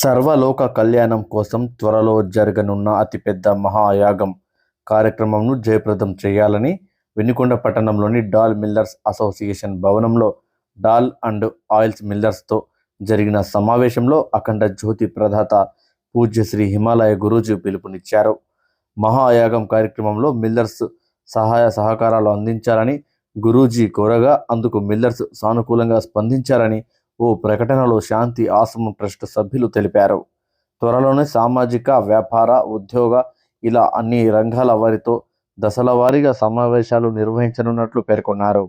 సర్వలోక కళ్యాణం కోసం త్వరలో జరగనున్న అతిపెద్ద మహాయాగం కార్యక్రమంను జయప్రదం చేయాలని వెనుకొండ పట్టణంలోని డాల్ మిల్లర్స్ అసోసియేషన్ భవనంలో డాల్ అండ్ ఆయిల్స్ మిల్లర్స్తో జరిగిన సమావేశంలో అఖండ జ్యోతి ప్రదాత పూజ్య శ్రీ హిమాలయ గురూజీ పిలుపునిచ్చారు. మహాయాగం కార్యక్రమంలో మిల్లర్స్ సహాయ సహకారాలు అందించాలని గురూజీ కోరగా అందుకు మిల్లర్స్ సానుకూలంగా స్పందించారని ఓ ప్రకటనలో శాంతి ఆశ్రమం ట్రస్ట్ సభ్యులు తెలిపారు. త్వరలోనే సామాజిక వ్యాపార ఉద్యోగ ఇలా అన్ని రంగాల వారితో దశల వారీగా సమావేశాలు నిర్వహించనున్నట్లు పేర్కొన్నారు.